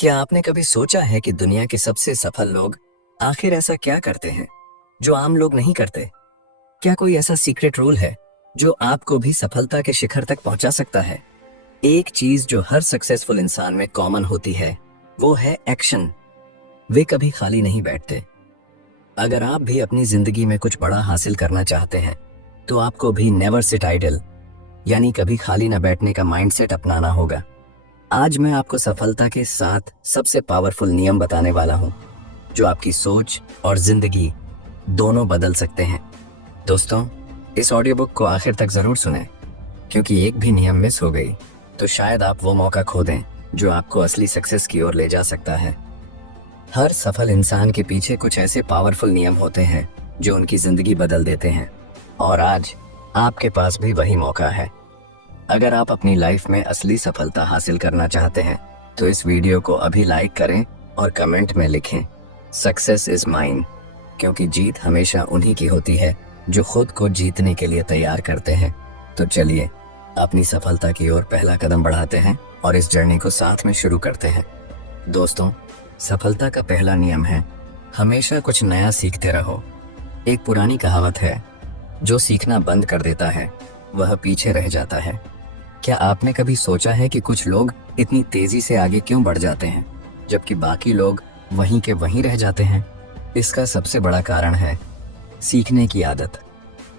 क्या आपने कभी सोचा है कि दुनिया के सबसे सफल लोग आखिर ऐसा क्या करते हैं जो आम लोग नहीं करते? क्या कोई ऐसा सीक्रेट रूल है जो आपको भी सफलता के शिखर तक पहुंचा सकता है? एक चीज जो हर सक्सेसफुल इंसान में कॉमन होती है वो है एक्शन। वे कभी खाली नहीं बैठते। अगर आप भी अपनी जिंदगी में कुछ बड़ा हासिल करना चाहते हैं तो आपको भी नेवर सिट आइडल यानी कभी खाली न बैठने का माइंडसेट अपनाना होगा। आज मैं आपको सफलता के 7 सबसे पावरफुल नियम बताने वाला हूं जो आपकी सोच और जिंदगी दोनों बदल सकते हैं। दोस्तों, इस ऑडियो बुक को आखिर तक जरूर सुनें, क्योंकि एक भी नियम मिस हो गई तो शायद आप वो मौका खो दें जो आपको असली सक्सेस की ओर ले जा सकता है। हर सफल इंसान के पीछे कुछ ऐसे पावरफुल नियम होते हैं जो उनकी जिंदगी बदल देते हैं, और आज आपके पास भी वही मौका है। अगर आप अपनी लाइफ में असली सफलता हासिल करना चाहते हैं तो इस वीडियो को अभी लाइक करें और कमेंट में लिखें, सक्सेस इज माइन, क्योंकि जीत हमेशा उन्हीं की होती है जो खुद को जीतने के लिए तैयार करते हैं। तो चलिए अपनी सफलता की ओर पहला कदम बढ़ाते हैं और इस जर्नी को साथ में शुरू करते हैं। दोस्तों, सफलता का पहला नियम है हमेशा कुछ नया सीखते रहो। एक पुरानी कहावत है, जो सीखना बंद कर देता है वह पीछे रह जाता है। क्या आपने कभी सोचा है कि कुछ लोग इतनी तेजी से आगे क्यों बढ़ जाते हैं जबकि बाकी लोग वहीं के वहीं रह जाते हैं? इसका सबसे बड़ा कारण है सीखने की आदत।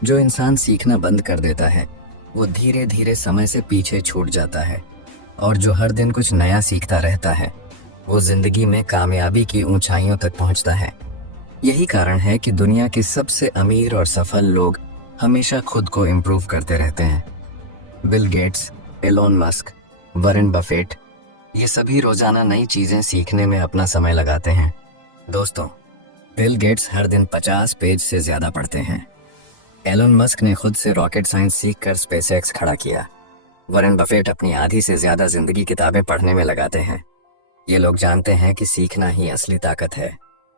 जो इंसान सीखना बंद कर देता है वो धीरे धीरे समय से पीछे छूट जाता है, और जो हर दिन कुछ नया सीखता रहता है वो जिंदगी में कामयाबी की ऊंचाइयों तक पहुंचता है। यही कारण है कि दुनिया के सबसे अमीर और सफल लोग हमेशा खुद को इम्प्रूव करते रहते हैं। Bill Gates, Elon Musk, Warren Buffett, ये सभी रोजाना नई चीजें सीखने में अपना समय लगाते हैं। दोस्तों, बिल गेट्स हर दिन 50 पेज से ज्यादा पढ़ते हैं। एलोन मस्क ने खुद से रॉकेट साइंस सीखकर स्पेसएक्स खड़ा किया। वॉरेन बफेट अपनी आधी से ज्यादा जिंदगी किताबें पढ़ने में लगाते हैं। ये लोग जानते हैं कि सीखना ही असली ताकत है,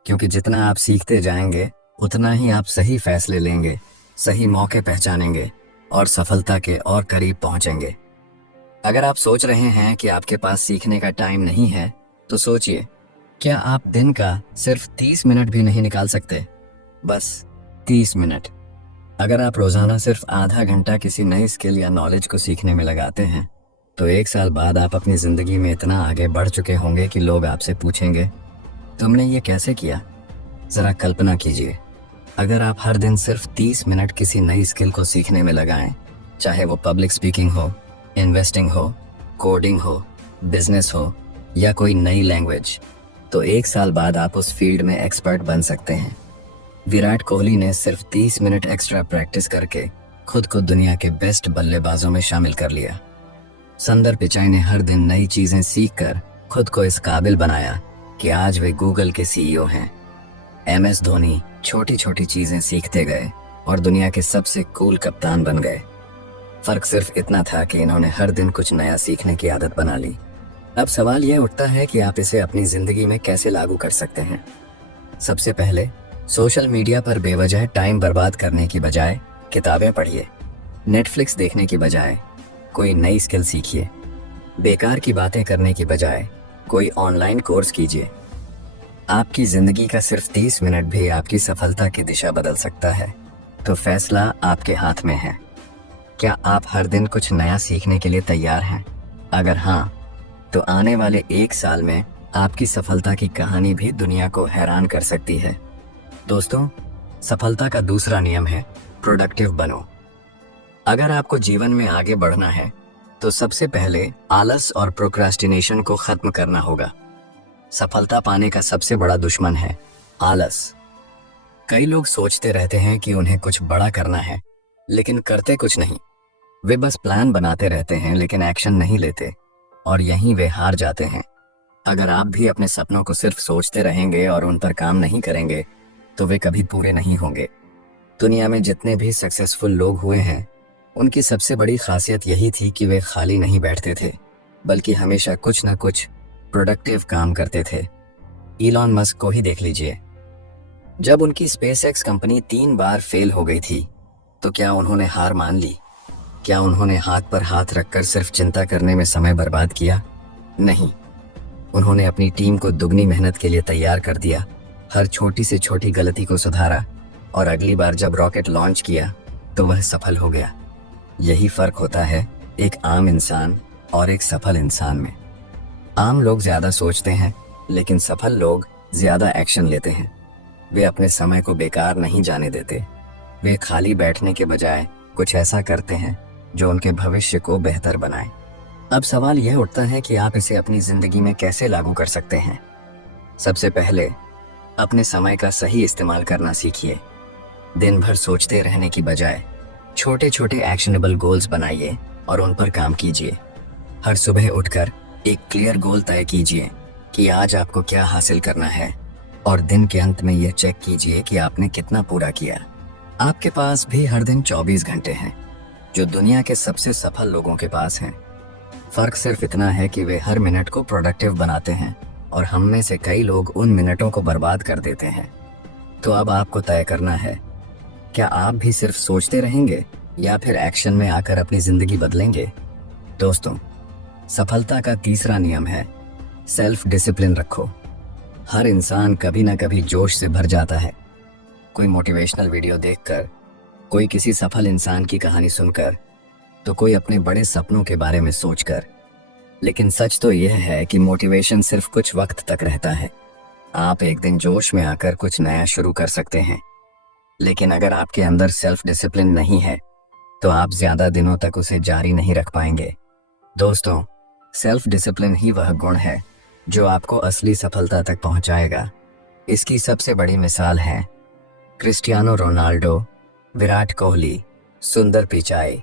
क्योंकि जितना आप सीखते जाएंगे उतना ही आप सही फैसले लेंगे, सही मौके पहचानेंगे और सफलता के और करीब पहुंचेंगे। अगर आप सोच रहे हैं कि आपके पास सीखने का टाइम नहीं है तो सोचिए, क्या आप दिन का सिर्फ 30 मिनट भी नहीं निकाल सकते? बस 30 मिनट। अगर आप रोजाना सिर्फ आधा घंटा किसी नई स्किल या नॉलेज को सीखने में लगाते हैं तो 1 साल बाद आप अपनी जिंदगी में इतना आगे बढ़ चुके होंगे कि लोग आपसे पूछेंगे, तुमने ये कैसे किया? जरा कल्पना कीजिए, अगर आप हर दिन सिर्फ 30 मिनट किसी नई स्किल को सीखने में लगाएं, चाहे वो पब्लिक स्पीकिंग हो, इन्वेस्टिंग हो, कोडिंग हो, बिजनेस हो या कोई नई लैंग्वेज, तो 1 साल बाद आप उस फील्ड में एक्सपर्ट बन सकते हैं। विराट कोहली ने सिर्फ 30 मिनट एक्स्ट्रा प्रैक्टिस करके खुद को दुनिया के बेस्ट बल्लेबाजों में शामिल कर लिया। सुंदर पिचाई ने हर दिन नई चीजें सीखकर खुद को इस काबिल बनाया कि आज वे गूगल के सीईओ हैं। MS धोनी छोटी छोटी चीजें सीखते गए और दुनिया के सबसे कूल कप्तान बन गए। फर्क सिर्फ इतना था कि इन्होंने हर दिन कुछ नया सीखने की आदत बना ली। अब सवाल यह उठता है कि आप इसे अपनी जिंदगी में कैसे लागू कर सकते हैं। सबसे पहले, सोशल मीडिया पर बेवजह टाइम बर्बाद करने की बजाय किताबें पढ़िए। नेटफ्लिक्स देखने की बजाय कोई नई स्किल सीखिए। बेकार की बातें करने की बजाय कोई ऑनलाइन कोर्स कीजिए। आपकी जिंदगी का सिर्फ 30 मिनट भी आपकी सफलता की दिशा बदल सकता है, तो फैसला आपके हाथ में है। क्या आप हर दिन कुछ नया सीखने के लिए तैयार हैं? अगर हाँ, तो आने वाले 1 साल में आपकी सफलता की कहानी भी दुनिया को हैरान कर सकती है। दोस्तों, सफलता का दूसरा नियम है प्रोडक्टिव बनो। अगर आपको जीवन में आगे बढ़ना है तो सबसे पहले आलस और प्रोक्रास्टिनेशन को खत्म करना होगा। सफलता पाने का सबसे बड़ा दुश्मन है आलस। कई लोग सोचते रहते हैं कि उन्हें कुछ बड़ा करना है, लेकिन करते कुछ नहीं। वे बस प्लान बनाते रहते हैं लेकिन एक्शन नहीं लेते, और यहीं वे हार जाते हैं। अगर आप भी अपने सपनों को सिर्फ सोचते रहेंगे और उन पर काम नहीं करेंगे तो वे कभी पूरे नहीं होंगे। दुनिया में जितने भी सक्सेसफुल लोग हुए हैं, उनकी सबसे बड़ी खासियत यही थी कि वे खाली नहीं बैठते थे, बल्कि हमेशा कुछ न कुछ प्रोडक्टिव काम करते थे। इलॉन मस्क को ही देख लीजिए। जब उनकी स्पेसएक्स कंपनी 3 बार फेल हो गई थी तो क्या उन्होंने हार मान ली? क्या उन्होंने हाथ पर हाथ रखकर सिर्फ चिंता करने में समय बर्बाद किया? नहीं, उन्होंने अपनी टीम को दुगनी मेहनत के लिए तैयार कर दिया, हर छोटी से छोटी गलती को सुधारा और अगली बार जब रॉकेट लॉन्च किया तो वह सफल हो गया। यही फर्क होता है एक आम इंसान और एक सफल इंसान में। आम लोग ज्यादा सोचते हैं, लेकिन सफल लोग ज्यादा एक्शन लेते हैं। वे अपने समय को बेकार नहीं जाने देते। वे खाली बैठने के बजाय कुछ ऐसा करते हैं जो उनके भविष्य को बेहतर बनाए। अब सवाल यह उठता है कि आप इसे अपनी जिंदगी में कैसे लागू कर सकते हैं। सबसे पहले अपने समय का सही इस्तेमाल करना सीखिए। दिन भर सोचते रहने की बजाय छोटे छोटे एक्शनेबल गोल्स बनाइए और उन पर काम कीजिए। हर सुबह उठकर एक क्लियर गोल तय कीजिए कि आज आपको क्या हासिल करना है और दिन के अंत में यह चेक कीजिए कि आपने कितना पूरा किया। आपके पास भी हर दिन 24 घंटे हैं, जो दुनिया के सबसे सफल लोगों के पास हैं। फर्क सिर्फ इतना है कि वे हर मिनट को प्रोडक्टिव बनाते हैं और हम में से कई लोग उन मिनटों को बर्बाद कर देते हैं। तो अब आपको तय करना है, क्या आप भी सिर्फ सोचते रहेंगे या फिर एक्शन में आकर अपनी जिंदगी बदलेंगे। दोस्तों, सफलता का तीसरा नियम है सेल्फ डिसिप्लिन रखो। हर इंसान कभी ना कभी जोश से भर जाता है, कोई मोटिवेशनल वीडियो देखकर, कोई किसी सफल इंसान की कहानी सुनकर, तो कोई अपने बड़े सपनों के बारे में सोचकर। लेकिन सच तो यह है कि मोटिवेशन सिर्फ कुछ वक्त तक रहता है। आप एक दिन जोश में आकर कुछ नया शुरू कर सकते हैं, लेकिन अगर आपके अंदर सेल्फ डिसिप्लिन नहीं है तो आप ज्यादा दिनों तक उसे जारी नहीं रख पाएंगे। दोस्तों, सेल्फ डिसिप्लिन ही वह गुण है जो आपको असली सफलता तक पहुंचाएगा। इसकी सबसे बड़ी मिसाल है क्रिस्टियानो रोनाल्डो, विराट कोहली, सुंदर पिचाई।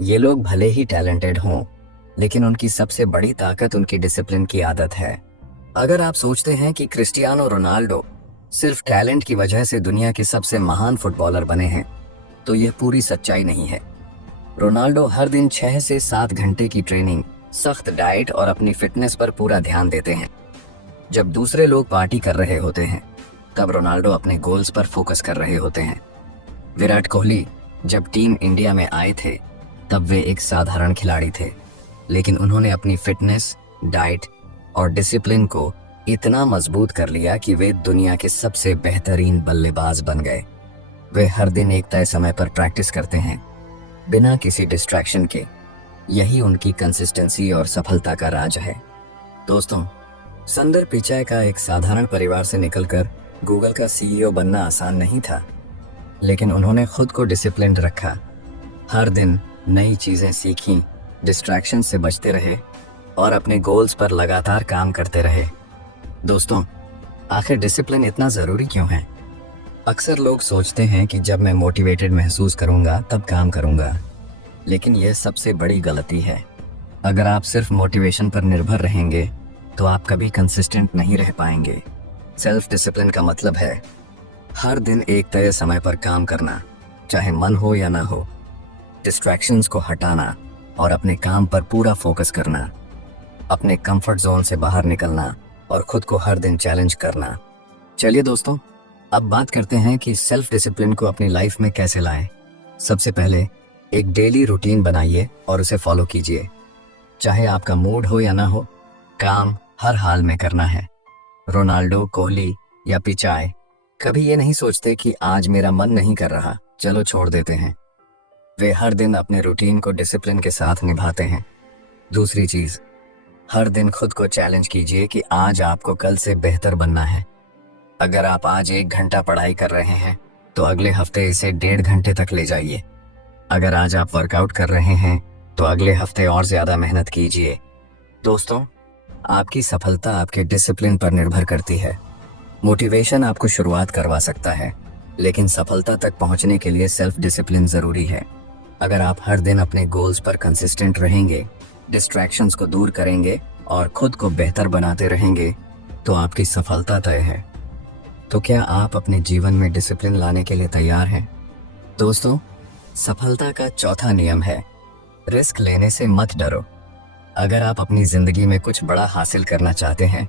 ये लोग भले ही टैलेंटेड हों, लेकिन उनकी सबसे बड़ी ताकत उनकी डिसिप्लिन की आदत है। अगर आप सोचते हैं कि क्रिस्टियानो रोनाल्डो सिर्फ टैलेंट की वजह से दुनिया के सबसे महान फुटबॉलर बने हैं, तो यह पूरी सच्चाई नहीं है। रोनाल्डो हर दिन 6 से 7 घंटे की ट्रेनिंग, सख्त डाइट और अपनी फिटनेस पर पूरा ध्यान देते हैं। जब दूसरे लोग पार्टी कर रहे होते हैं, तब रोनाल्डो अपने गोल्स पर फोकस कर रहे होते हैं। विराट कोहली जब टीम इंडिया में आए थे, तब वे एक साधारण खिलाड़ी थे, लेकिन उन्होंने अपनी फिटनेस, डाइट और डिसिप्लिन को इतना मजबूत कर लिया कि वे दुनिया के सबसे बेहतरीन बल्लेबाज बन गए। वे हर दिन एक तय समय पर प्रैक्टिस करते हैं, बिना किसी डिस्ट्रैक्शन के। यही उनकी कंसिस्टेंसी और सफलता का राज है। दोस्तों, सुंदर पिचाई का एक साधारण परिवार से निकलकर गूगल का सीईओ बनना आसान नहीं था, लेकिन उन्होंने खुद को डिसिप्लिन्ड रखा। हर दिन नई चीजें सीखी, डिस्ट्रैक्शन से बचते रहे और अपने गोल्स पर लगातार काम करते रहे। दोस्तों, आखिर डिसिप्लिन इतना जरूरी क्यों है? अक्सर लोग सोचते हैं कि जब मैं मोटिवेटेड महसूस करूंगा तब काम करूंगा, लेकिन यह सबसे बड़ी गलती है। अगर आप सिर्फ मोटिवेशन पर निर्भर रहेंगे तो आप कभी कंसिस्टेंट नहीं रह पाएंगे। सेल्फ डिसिप्लिन का मतलब है हर दिन एक तय समय पर काम करना, चाहे मन हो या ना हो। डिस्ट्रैक्शंस को हटाना और अपने काम पर पूरा फोकस करना। अपने कंफर्ट जोन से बाहर निकलना और खुद को हर दिन चैलेंज करना। चलिए दोस्तों, अब बात करते हैं कि सेल्फ डिसिप्लिन को अपनी लाइफ में कैसे लाएं। सबसे पहले एक डेली रूटीन बनाइए और उसे फॉलो कीजिए। चाहे आपका मूड हो या ना हो, काम हर हाल में करना है। रोनाल्डो, कोहली या पिचाई कभी ये नहीं सोचते कि आज मेरा मन नहीं कर रहा, चलो छोड़ देते हैं। वे हर दिन अपने रूटीन को डिसिप्लिन के साथ निभाते हैं। दूसरी चीज, हर दिन खुद को चैलेंज कीजिए कि आज आपको कल से बेहतर बनना है। अगर आप आज 1 घंटा पढ़ाई कर रहे हैं तो अगले हफ्ते इसे 1.5 घंटे तक ले जाइए। अगर आज आप वर्कआउट कर रहे हैं तो अगले हफ्ते और ज्यादा मेहनत कीजिए। दोस्तों, आपकी सफलता आपके डिसिप्लिन पर निर्भर करती है। मोटिवेशन आपको शुरुआत करवा सकता है, लेकिन सफलता तक पहुंचने के लिए सेल्फ डिसिप्लिन जरूरी है। अगर आप हर दिन अपने गोल्स पर कंसिस्टेंट रहेंगे, डिस्ट्रैक्शंस को दूर करेंगे और खुद को बेहतर बनाते रहेंगे, तो आपकी सफलता तय है। तो क्या आप अपने जीवन में डिसिप्लिन लाने के लिए तैयार हैं? दोस्तों, सफलता का चौथा नियम है रिस्क लेने से मत डरो। अगर आप अपनी जिंदगी में कुछ बड़ा हासिल करना चाहते हैं,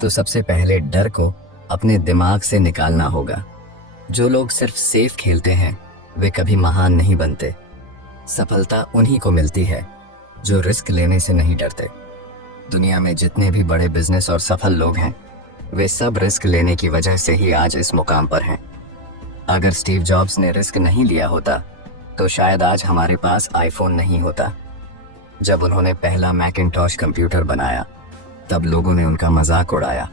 तो सबसे पहले डर को अपने दिमाग से निकालना होगा। जो लोग सिर्फ सेफ खेलते हैं, वे कभी महान नहीं बनते। सफलता उन्हीं को मिलती है जो रिस्क लेने से नहीं डरते। दुनिया में जितने भी बड़े बिजनेस और सफल लोग हैं, वे सब रिस्क लेने की वजह से ही आज इस मुकाम पर हैं। अगर स्टीव जॉब्स ने रिस्क नहीं लिया होता तो शायद आज हमारे पास आईफोन नहीं होता। जब उन्होंने पहला मैकिंटॉश कंप्यूटर बनाया तब लोगों ने उनका मजाक उड़ाया,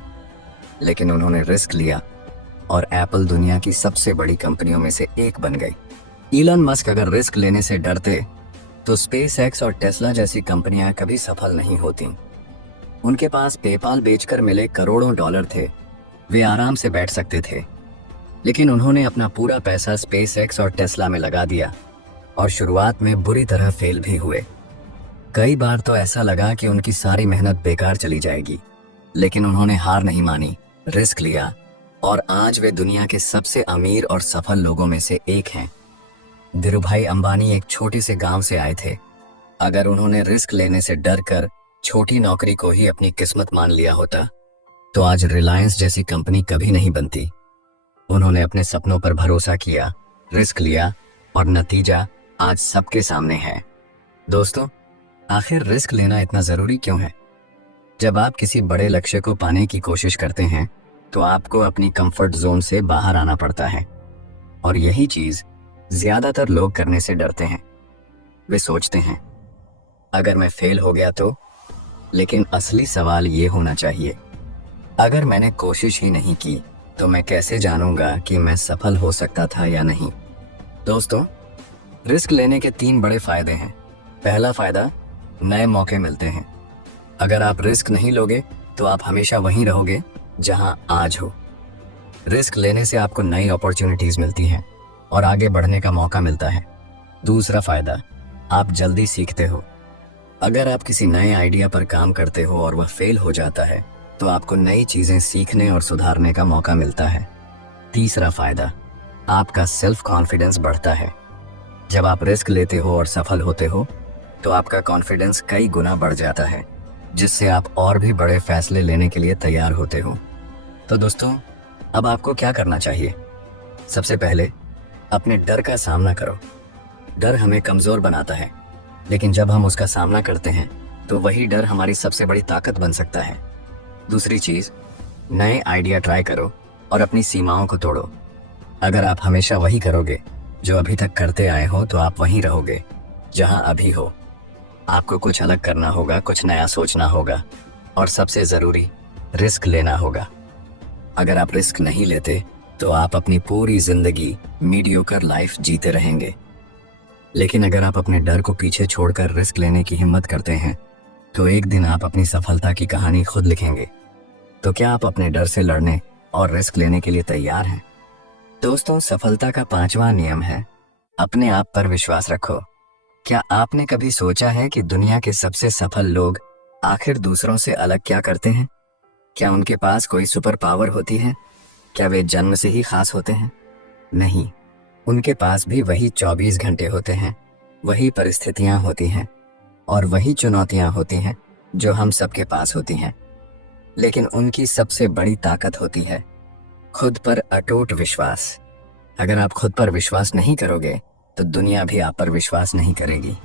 लेकिन उन्होंने रिस्क लिया और एप्पल दुनिया की सबसे बड़ी कंपनियों में से एक बन गई। इलन मस्क अगर रिस्क लेने से डरते तो स्पेस एक्स और टेस्ला जैसी कंपनियां कभी सफल नहीं होती। उनके पास पेपाल बेचकर मिले करोड़ों डॉलर थे, वे आराम से बैठ सकते थे, लेकिन उन्होंने अपना पूरा पैसा स्पेस एक्स और टेस्ला में लगा दिया और शुरुआत में बुरी तरह फेल भी हुए। कई बार तो ऐसा लगा कि उनकी सारी मेहनत बेकार चली जाएगी, लेकिन उन्होंने हार नहीं मानी, रिस्क लिया और आज वे दुनिया के सबसे अमीर और सफल लोगों में से एक हैं। धीरूभाई अंबानी एक छोटे से गांव से आए थे। अगर उन्होंने रिस्क लेने से डर कर छोटी नौकरी को ही अपनी किस्मत मान लिया होता तो आज रिलायंस जैसी कंपनी कभी नहीं बनती। उन्होंने अपने सपनों पर भरोसा किया, रिस्क लिया और नतीजा आज सबके सामने है। दोस्तों, आखिर रिस्क लेना इतना जरूरी क्यों है? जब आप किसी बड़े लक्ष्य को पाने की कोशिश करते हैं तो आपको अपनी कंफर्ट जोन से बाहर आना पड़ता है, और यही चीज ज्यादातर लोग करने से डरते हैं। वे सोचते हैं अगर मैं फेल हो गया तो, लेकिन असली सवाल ये होना चाहिए, अगर मैंने कोशिश ही नहीं की तो मैं कैसे जानूंगा कि मैं सफल हो सकता था या नहीं? दोस्तों, रिस्क लेने के 3 बड़े फायदे हैं। पहला फायदा, नए मौके मिलते हैं। अगर आप रिस्क नहीं लोगे तो आप हमेशा वहीं रहोगे जहां आज हो। रिस्क लेने से आपको नई अपॉर्चुनिटीज मिलती हैं और आगे बढ़ने का मौका मिलता है। दूसरा फायदा, आप जल्दी सीखते हो। अगर आप किसी नए आइडिया पर काम करते हो और वह फेल हो जाता है तो आपको नई चीजें सीखने और सुधारने का मौका मिलता है। तीसरा फायदा, आपका सेल्फ कॉन्फिडेंस बढ़ता है। जब आप रिस्क लेते हो और सफल होते हो तो आपका कॉन्फिडेंस कई गुना बढ़ जाता है, जिससे आप और भी बड़े फैसले लेने के लिए तैयार होते हो। तो दोस्तों, अब आपको क्या करना चाहिए? सबसे पहले अपने डर का सामना करो। डर हमें कमजोर बनाता है, लेकिन जब हम उसका सामना करते हैं तो वही डर हमारी सबसे बड़ी ताकत बन सकता है। दूसरी चीज, नए आइडिया ट्राई करो और अपनी सीमाओं को तोड़ो। अगर आप हमेशा वही करोगे जो अभी तक करते आए हो तो आप वहीं रहोगे जहां अभी हो। आपको कुछ अलग करना होगा, कुछ नया सोचना होगा और सबसे जरूरी, रिस्क लेना होगा। अगर आप रिस्क नहीं लेते तो आप अपनी पूरी जिंदगी मीडियोकर लाइफ जीते रहेंगे, लेकिन अगर आप अपने डर को पीछे छोड़कर रिस्क लेने की हिम्मत करते हैं तो एक दिन आप अपनी सफलता की कहानी खुद लिखेंगे। तो क्या आप अपने डर से लड़ने और रिस्क लेने के लिए तैयार हैं? दोस्तों, सफलता का 5वां नियम है, अपने आप पर विश्वास रखो। क्या आपने कभी सोचा है कि दुनिया के सबसे सफल लोग आखिर दूसरों से अलग क्या करते हैं? क्या उनके पास कोई सुपर पावर होती है? क्या वे जन्म से ही खास होते हैं? नहीं, उनके पास भी वही 24 घंटे होते हैं, वही परिस्थितियां होती हैं और वही चुनौतियां होती हैं जो हम सबके पास होती हैं। लेकिन उनकी सबसे बड़ी ताकत होती है खुद पर अटूट विश्वास। अगर आप खुद पर विश्वास नहीं करोगे तो दुनिया भी आप पर विश्वास नहीं करेगी।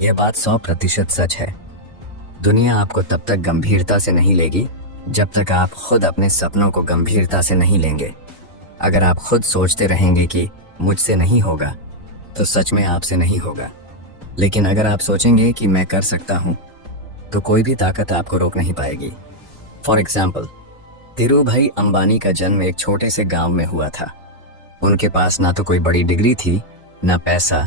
यह बात 100% सच है। दुनिया आपको तब तक गंभीरता से नहीं लेगी जब तक आप खुद अपने सपनों को गंभीरता से नहीं लेंगे। अगर आप खुद सोचते रहेंगे कि मुझसे नहीं होगा तो सच में आपसे नहीं होगा, लेकिन अगर आप सोचेंगे कि मैं कर सकता हूं तो कोई भी ताकत आपको रोक नहीं पाएगी। फॉर एग्जाम्पल, धीरूभाई अंबानी का जन्म एक छोटे से गांव में हुआ था। उनके पास ना तो कोई बड़ी डिग्री थी, ना पैसा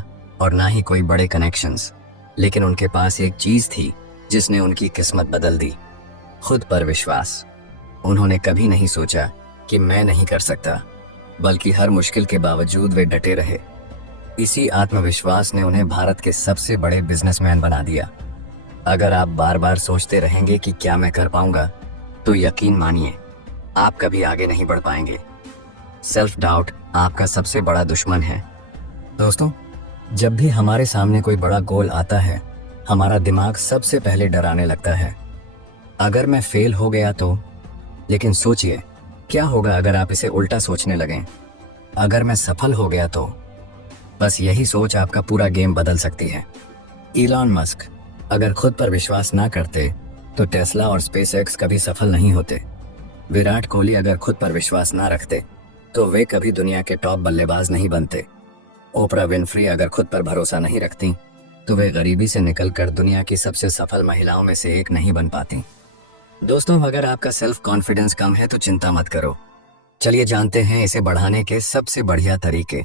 और ना ही कोई बड़े कनेक्शंस, लेकिन उनके पास एक चीज थी जिसने उनकी किस्मत बदल दी, खुद पर विश्वास। उन्होंने कभी नहीं सोचा कि मैं नहीं कर सकता, बल्कि हर मुश्किल के बावजूद वे डटे रहे। इसी आत्मविश्वास ने उन्हें भारत के सबसे बड़े बिजनेसमैन बना दिया। अगर आप बार बार सोचते रहेंगे कि क्या मैं कर पाऊंगा, तो यकीन मानिए आप कभी आगे नहीं बढ़ पाएंगे। सेल्फ डाउट आपका सबसे बड़ा दुश्मन है। दोस्तों, जब भी हमारे सामने कोई बड़ा गोल आता है, हमारा दिमाग सबसे पहले डराने लगता है, अगर मैं फेल हो गया तो। लेकिन सोचिए, क्या होगा अगर आप इसे उल्टा सोचने लगें, अगर मैं सफल हो गया तो। बस यही सोच आपका पूरा गेम बदल सकती है। इलॉन मस्क अगर खुद पर विश्वास ना करते तो टेस्ला और स्पेसएक्स कभी सफल नहीं होते। विराट कोहली अगर खुद पर विश्वास ना रखते तो वे कभी दुनिया के टॉप बल्लेबाज नहीं बनते। ओपरा विनफ्री अगर खुद पर भरोसा नहीं रखती तो वे गरीबी से निकलकर दुनिया की सबसे सफल महिलाओं में से एक नहीं बन पाती। दोस्तों, अगर आपका सेल्फ कॉन्फिडेंस कम है तो चिंता मत करो। चलिए जानते हैं इसे बढ़ाने के सबसे बढ़िया तरीके।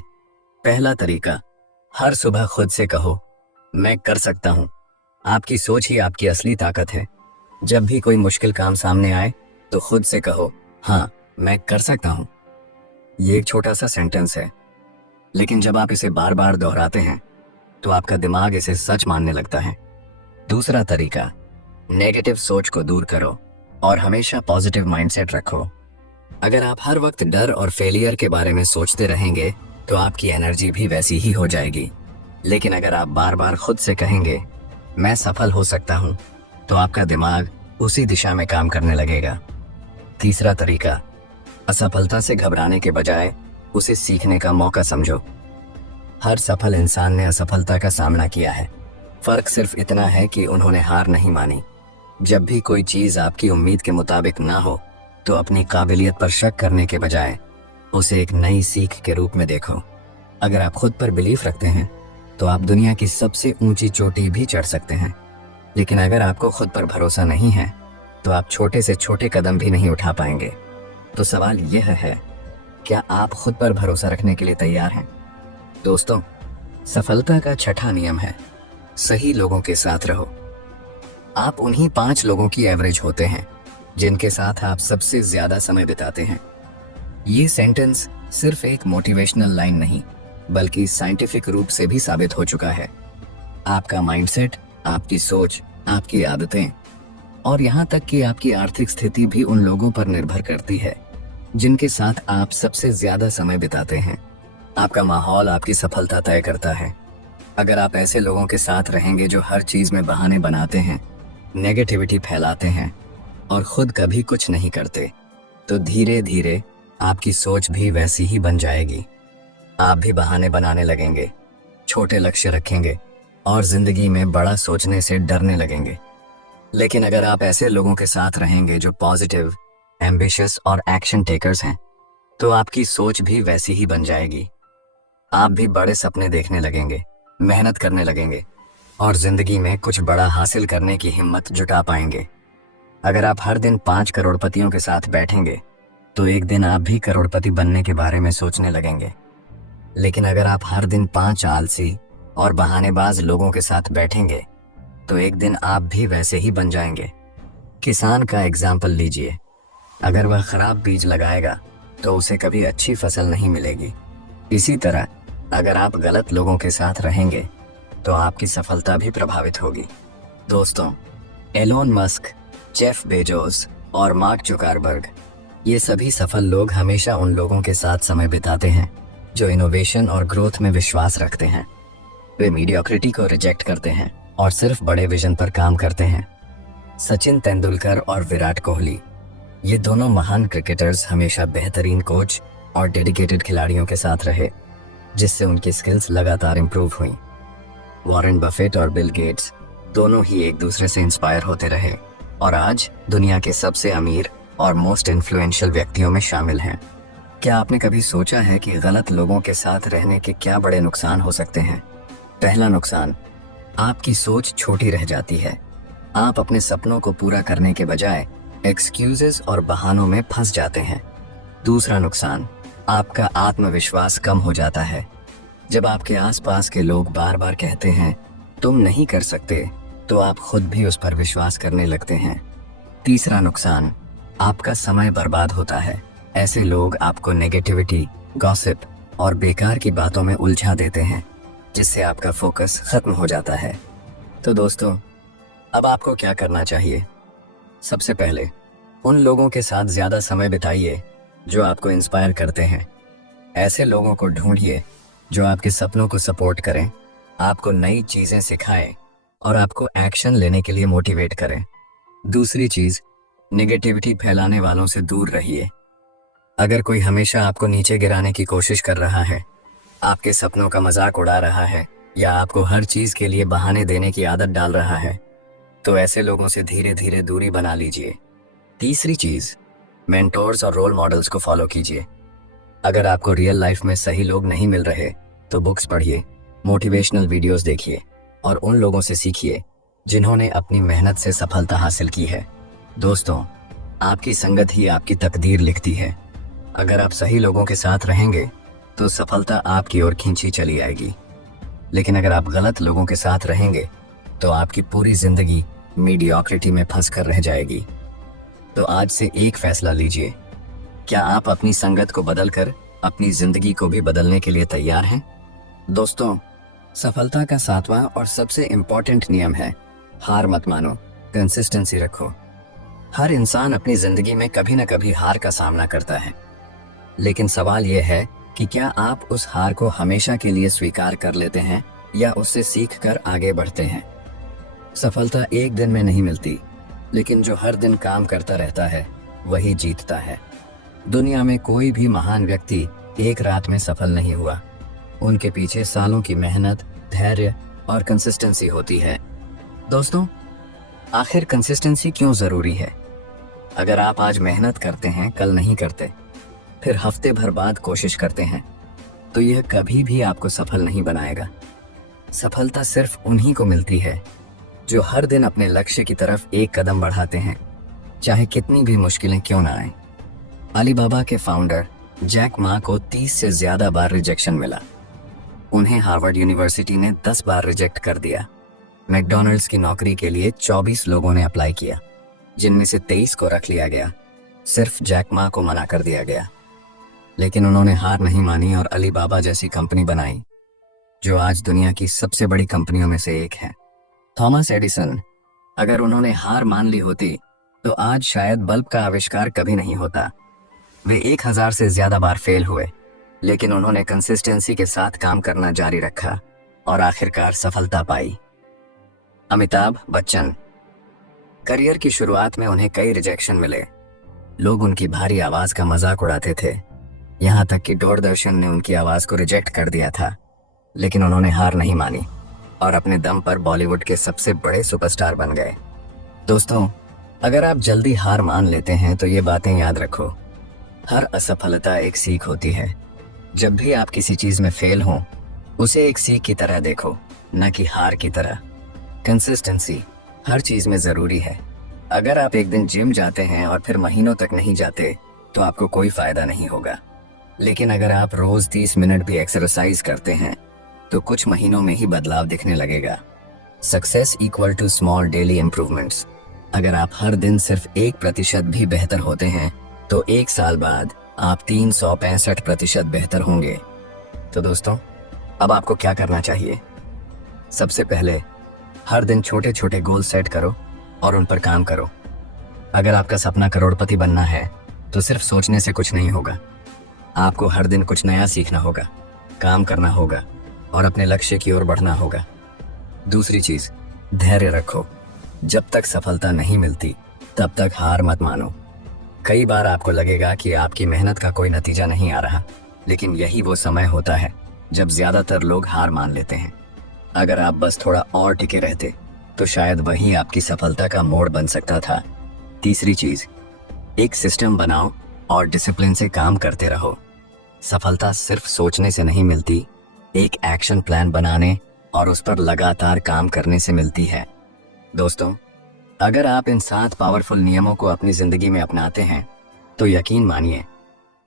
पहला तरीका, हर सुबह खुद से कहो, मैं कर सकता हूँ। आपकी सोच ही आपकी असली ताकत है। जब भी कोई मुश्किल काम सामने आए तो खुद से कहो, हाँ मैं कर सकता हूँ। ये एक छोटा सा सेंटेंस है, लेकिन जब आप इसे बार बार दोहराते हैं तो आपका दिमाग इसे सच मानने लगता है। दूसरा तरीका, नेगेटिव सोच को दूर करो और हमेशा पॉजिटिव माइंडसेट रखो। अगर आप हर वक्त डर और फेलियर के बारे में सोचते रहेंगे तो आपकी एनर्जी भी वैसी ही हो जाएगी। लेकिन अगर आप बार बार खुद से कहेंगे, मैं सफल हो सकता हूँ, तो आपका दिमाग उसी दिशा में काम करने लगेगा। तीसरा तरीका, असफलता से घबराने के बजाय उसे सीखने का मौका समझो। हर सफल इंसान ने असफलता का सामना किया है। फर्क सिर्फ इतना है कि उन्होंने हार नहीं मानी। जब भी कोई चीज आपकी उम्मीद के मुताबिक ना हो तो अपनी काबिलियत पर शक करने के बजाय उसे एक नई सीख के रूप में देखो। अगर आप खुद पर बिलीफ रखते हैं तो आप दुनिया की सबसे ऊंची चोटी भी चढ़ सकते हैं। लेकिन अगर आपको खुद पर भरोसा नहीं है तो आप छोटे से छोटे कदम भी नहीं उठा पाएंगे। तो सवाल यह है, क्या आप खुद पर भरोसा रखने के लिए तैयार हैं? दोस्तों, सफलता का छठा नियम है, सही लोगों के साथ रहो। आप उन्हीं 5 लोगों की एवरेज होते हैं जिनके साथ आप सबसे ज्यादा समय बिताते हैं। ये सेंटेंस सिर्फ एक मोटिवेशनल लाइन नहीं, बल्कि साइंटिफिक रूप से भी साबित हो चुका है। आपका माइंडसेट, आपकी सोच, आपकी आदतें और यहाँ तक कि आपकी आर्थिक स्थिति भी उन लोगों पर निर्भर करती है जिनके साथ आप सबसे ज्यादा समय बिताते हैं। आपका माहौल आपकी सफलता तय करता है। अगर आप ऐसे लोगों के साथ रहेंगे जो हर चीज में बहाने बनाते हैं, नेगेटिविटी फैलाते हैं और खुद कभी कुछ नहीं करते, तो धीरे धीरे आपकी सोच भी वैसी ही बन जाएगी। आप भी बहाने बनाने लगेंगे, छोटे लक्ष्य रखेंगे और जिंदगी में बड़ा सोचने से डरने लगेंगे। लेकिन अगर आप ऐसे लोगों के साथ रहेंगे जो पॉजिटिव, एम्बिशियस और एक्शन टेकर्स हैं, तो आपकी सोच भी वैसी ही बन जाएगी। आप भी बड़े सपने देखने लगेंगे, मेहनत करने लगेंगे और जिंदगी में कुछ बड़ा हासिल करने की हिम्मत जुटा पाएंगे। अगर आप हर दिन 5 करोड़पतियों के साथ बैठेंगे तो एक दिन आप भी करोड़पति बनने के बारे में सोचने लगेंगे। लेकिन अगर आप हर दिन 5 आलसी और बहानेबाज लोगों के साथ बैठेंगे तो एक दिन आप भी वैसे ही बन जाएंगे। किसान का एग्जाम्पल लीजिए। अगर वह खराब बीज लगाएगा तो उसे कभी अच्छी फसल नहीं मिलेगी। इसी तरह अगर आप गलत लोगों के साथ रहेंगे तो आपकी सफलता भी प्रभावित होगी। दोस्तों, एलोन मस्क, जेफ बेजोस और मार्क जुकरबर्ग, ये सभी सफल लोग हमेशा उन लोगों के साथ समय बिताते हैं जो इनोवेशन और ग्रोथ में विश्वास रखते हैं। वे मीडियोक्रिटी को रिजेक्ट करते हैं और सिर्फ बड़े विजन पर काम करते हैं। सचिन तेंदुलकर और विराट कोहली, ये दोनों महान क्रिकेटर्स हमेशा बेहतरीन कोच और डेडिकेटेड खिलाड़ियों के साथ रहे, जिससे उनकी स्किल्स लगातार इंप्रूव हुई। वॉरेन बफेट और बिल गेट्स दोनों ही एक दूसरे से इंस्पायर होते रहे और आज दुनिया के सबसे अमीर और मोस्ट इन्फ्लुएंशियल व्यक्तियों में शामिल हैं। क्या आपने कभी सोचा है कि गलत लोगों के साथ रहने के क्या बड़े नुकसान हो सकते हैं? पहला नुकसान, आपकी सोच छोटी रह जाती है। आप अपने सपनों को पूरा करने के बजाय एक्सक्यूजेस और बहानों में फंस जाते हैं। दूसरा नुकसान, आपका आत्मविश्वास कम हो जाता है। जब आपके आसपास के लोग बार बार कहते हैं तुम नहीं कर सकते, तो आप खुद भी उस पर विश्वास करने लगते हैं। तीसरा नुकसान, आपका समय बर्बाद होता है। ऐसे लोग आपको नेगेटिविटी, गॉसिप और बेकार की बातों में उलझा देते हैं, जिससे आपका फोकस खत्म हो जाता है। तो दोस्तों, अब आपको क्या करना चाहिए? सबसे पहले उन लोगों के साथ ज्यादा समय बिताइए जो आपको इंस्पायर करते हैं। ऐसे लोगों को ढूंढिए जो आपके सपनों को सपोर्ट करें, आपको नई चीजें सिखाएं और आपको एक्शन लेने के लिए मोटिवेट करें। दूसरी चीज, नेगेटिविटी फैलाने वालों से दूर रहिए। अगर कोई हमेशा आपको नीचे गिराने की कोशिश कर रहा है, आपके सपनों का मजाक उड़ा रहा है या आपको हर चीज के लिए बहाने देने की आदत डाल रहा है, तो ऐसे लोगों से धीरे धीरे दूरी बना लीजिए। तीसरी चीज, मेंटोर्स और रोल मॉडल्स को फॉलो कीजिए। अगर आपको रियल लाइफ में सही लोग नहीं मिल रहे तो बुक्स पढ़िए, मोटिवेशनल वीडियोस देखिए और उन लोगों से सीखिए जिन्होंने अपनी मेहनत से सफलता हासिल की है। दोस्तों, आपकी संगत ही आपकी तकदीर लिखती है। अगर आप सही लोगों के साथ रहेंगे तो सफलता आपकी ओर खींची चली आएगी, लेकिन अगर आप गलत लोगों के साथ रहेंगे तो आपकी पूरी जिंदगी मीडियोक्रिटी में फंस कर रह जाएगी। तो आज से एक फैसला लीजिए, क्या आप अपनी संगत को बदलकर अपनी जिंदगी को भी बदलने के लिए तैयार हैं? दोस्तों, सफलता का 7वां और सबसे इम्पोर्टेंट नियम है, हार मत मानो, कंसिस्टेंसी रखो। हर इंसान अपनी जिंदगी में कभी न कभी हार का सामना करता है, लेकिन सवाल यह है कि क्या आप उस हार को हमेशा के लिए स्वीकार कर लेते हैं या उससे सीख कर आगे बढ़ते हैं। सफलता एक दिन में नहीं मिलती, लेकिन जो हर दिन काम करता रहता है वही जीतता है। दुनिया में कोई भी महान व्यक्ति एक रात में सफल नहीं हुआ। उनके पीछे सालों की मेहनत, धैर्य और कंसिस्टेंसी होती है। दोस्तों, आखिर कंसिस्टेंसी क्यों जरूरी है? अगर आप आज मेहनत करते हैं, कल नहीं करते, फिर हफ्ते भर बाद कोशिश करते हैं, तो यह कभी भी आपको सफल नहीं बनाएगा। सफलता सिर्फ उन्हीं को मिलती है जो हर दिन अपने लक्ष्य की तरफ एक कदम बढ़ाते हैं, चाहे कितनी भी मुश्किलें क्यों ना आए। अलीबाबा के फाउंडर जैक मा को 30 से ज्यादा बार रिजेक्शन मिला। उन्हें हार्वर्ड यूनिवर्सिटी ने 10 बार रिजेक्ट कर दिया। मैकडॉनल्ड्स की नौकरी के लिए 24 लोगों ने अप्लाई किया, जिनमें से 23 को रख लिया गया। सिर्फ जैक मा को मना कर दिया गया, लेकिन उन्होंने हार नहीं मानी और अलीबाबा जैसी कंपनी बनाई, जो आज दुनिया की सबसे बड़ी कंपनियों में से एक है। थॉमस एडिसन, अगर उन्होंने हार मान ली होती तो आज शायद बल्ब का आविष्कार कभी नहीं होता। वे 1000 से ज्यादा बार फेल हुए, लेकिन उन्होंने कंसिस्टेंसी के साथ काम करना जारी रखा और आखिरकार सफलता पाई। अमिताभ बच्चन, करियर की शुरुआत में उन्हें कई रिजेक्शन मिले। लोग उनकी भारी आवाज का मजाक उड़ाते थे, यहाँ तक कि दूरदर्शन ने उनकी आवाज को रिजेक्ट कर दिया था, लेकिन उन्होंने हार नहीं मानी और अपने दम पर बॉलीवुड के सबसे बड़े सुपरस्टार बन गए। दोस्तों, अगर आप जल्दी हार मान लेते हैं तो ये बातें याद रखो, हर असफलता एक सीख होती है। जब भी आप किसी चीज में फेल हो, उसे एक सीख की तरह देखो, न कि हार की तरह। कंसिस्टेंसी हर चीज में जरूरी है। अगर आप एक दिन जिम जाते हैं और फिर महीनों तक नहीं जाते तो आपको कोई फायदा नहीं होगा, लेकिन अगर आप रोज 30 मिनट भी एक्सरसाइज करते हैं तो कुछ महीनों में ही बदलाव दिखने लगेगा। Success equal to small daily improvements. अगर आप हर दिन सिर्फ 1% भी बेहतर होते हैं तो 1 साल बाद आप 365% बेहतर होंगे। तो दोस्तों, अब आपको क्या करना चाहिए? सबसे पहले हर दिन छोटे छोटे गोल सेट करो और उन पर काम करो। अगर आपका सपना करोड़पति बनना है तो सिर्फ सोचने से कुछ नहीं होगा। आपको हर दिन कुछ नया सीखना होगा, काम करना होगा और अपने लक्ष्य की ओर बढ़ना होगा। दूसरी चीज, धैर्य रखो। जब तक सफलता नहीं मिलती तब तक हार मत मानो। कई बार आपको लगेगा कि आपकी मेहनत का कोई नतीजा नहीं आ रहा, लेकिन यही वो समय होता है जब ज्यादातर लोग हार मान लेते हैं। अगर आप बस थोड़ा और टिके रहते तो शायद वही आपकी सफलता का मोड़ बन सकता था। तीसरी चीज, एक सिस्टम बनाओ और डिसिप्लिन से काम करते रहो। सफलता सिर्फ सोचने से नहीं मिलती, एक एक्शन प्लान बनाने और उस पर लगातार काम करने से मिलती है। दोस्तों, अगर आप इन 7 पावरफुल नियमों को अपनी जिंदगी में अपनाते हैं तो यकीन मानिए,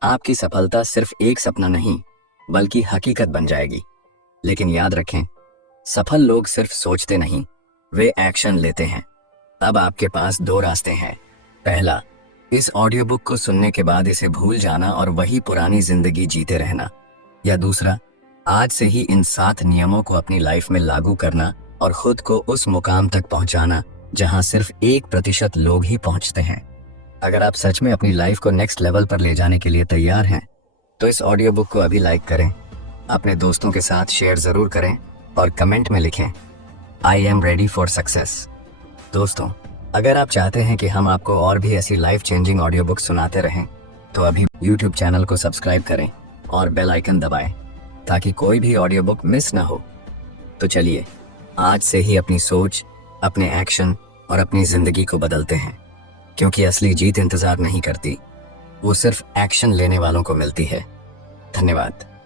आपकी सफलता सिर्फ एक सपना नहीं बल्कि हकीकत बन जाएगी। लेकिन याद रखें, सफल लोग सिर्फ सोचते नहीं, वे एक्शन लेते हैं। अब आपके पास 2 रास्ते हैं। पहला, इस ऑडियो बुक को सुनने के बाद इसे भूल जाना और वही पुरानी जिंदगी जीते रहना, या दूसरा, आज से ही इन 7 नियमों को अपनी लाइफ में लागू करना और खुद को उस मुकाम तक पहुंचाना जहां सिर्फ 1% लोग ही पहुंचते हैं। अगर आप सच में अपनी लाइफ को नेक्स्ट लेवल पर ले जाने के लिए तैयार हैं तो इस ऑडियो बुक को अभी लाइक करें, अपने दोस्तों के साथ शेयर जरूर करें और कमेंट में लिखें, I am ready for success. दोस्तों, अगर आप चाहते हैं कि हम आपको और भी ऐसी लाइफ चेंजिंग ऑडियो बुक सुनाते रहें तो अभी YouTube चैनल को सब्सक्राइब करें और बेल आइकन दबाएं ताकि कोई भी ऑडियो बुक मिस ना हो। तो चलिए, आज से ही अपनी सोच, अपने एक्शन और अपनी जिंदगी को बदलते हैं, क्योंकि असली जीत इंतजार नहीं करती, वो सिर्फ एक्शन लेने वालों को मिलती है। धन्यवाद।